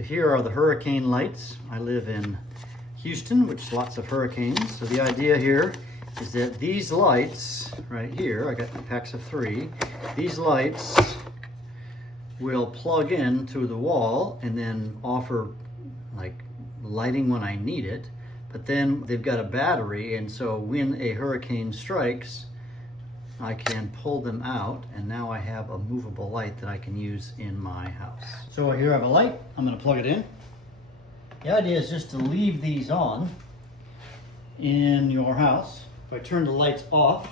So here are the hurricane lights. I live in Houston, which is lots of hurricanes. So the idea here is that these lights right here, I got packs of 3, these lights will plug in to the wall and then offer like lighting when I need it. But then they've got a battery, and so when a hurricane strikes, I can pull them out, and now I have a movable light that I can use in my house. So here I have a light. I'm going to plug it in. The idea is just to leave these on in your house. If I turn the lights off,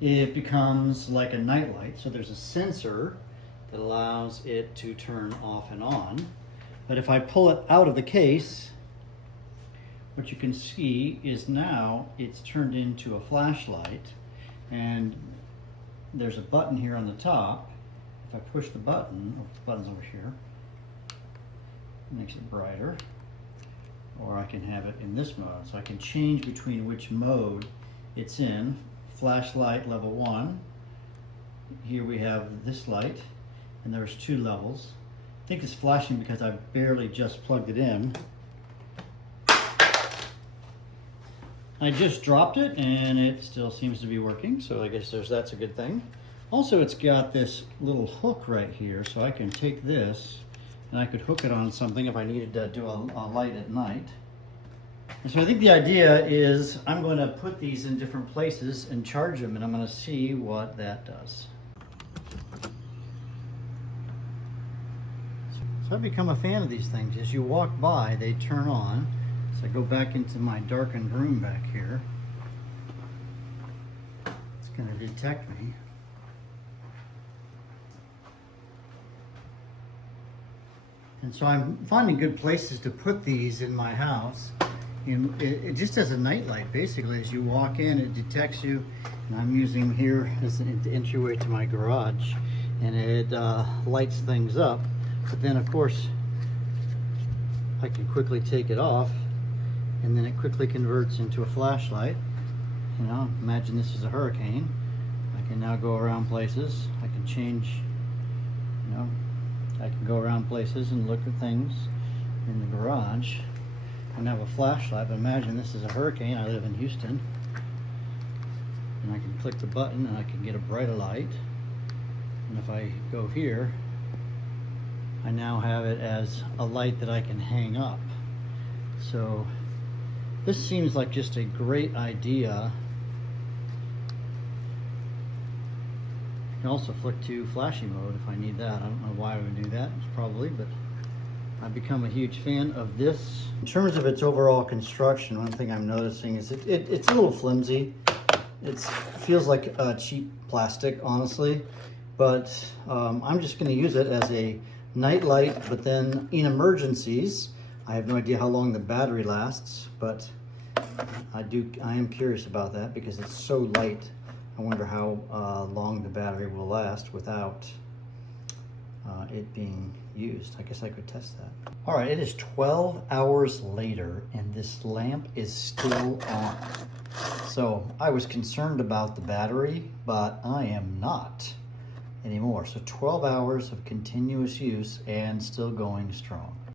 it becomes like a night light. So there's a sensor that allows it to turn off and on. But if I pull it out of the case, what you can see is now it's turned into a flashlight. And there's a button here on the top. If I push the button, the button's over here, it makes it brighter. Or I can have it in this mode. So I can change between which mode it's in. Flashlight level 1. Here we have this light, and there's 2 levels. I think it's flashing because I've barely just plugged it in. I just dropped it and it still seems to be working, so I guess that's a good thing. Also, it's got this little hook right here, so I can take this and I could hook it on something if I needed to do a light at night. And so I think the idea is I'm going to put these in different places and charge them, and I'm going to see what that does. So I've become a fan of these things. As you walk by, they turn on. So I go back into my darkened room back here. It's going to detect me. And so I'm finding good places to put these in my house. And it just as a night light, basically. As you walk in, it detects you. And I'm using here as the entryway to my garage. And it lights things up. But then, of course, I can quickly take it off. And then it quickly converts into a flashlight. You know, imagine this is a hurricane. I can now go around places. I can change, you know, I can go around places and look at things in the garage. I don't have a flashlight, but imagine this is a hurricane. I live in Houston. And I can click the button and I can get a brighter light. And if I go here, I now have it as a light that I can hang up. So this seems like just a great idea. I can also flick to flashing mode if I need that. I don't know why I would do that, probably, but I've become a huge fan of this. In terms of its overall construction, one thing I'm noticing is it's a little flimsy. It feels like cheap plastic, honestly, but I'm just going to use it as a night light, but then in emergencies, I have no idea how long the battery lasts, but I am curious about that because it's so light. I wonder how long the battery will last without it being used. I guess I could test that. All right, it is 12 hours later and this lamp is still on. So I was concerned about the battery, but I am not anymore. So 12 hours of continuous use and still going strong.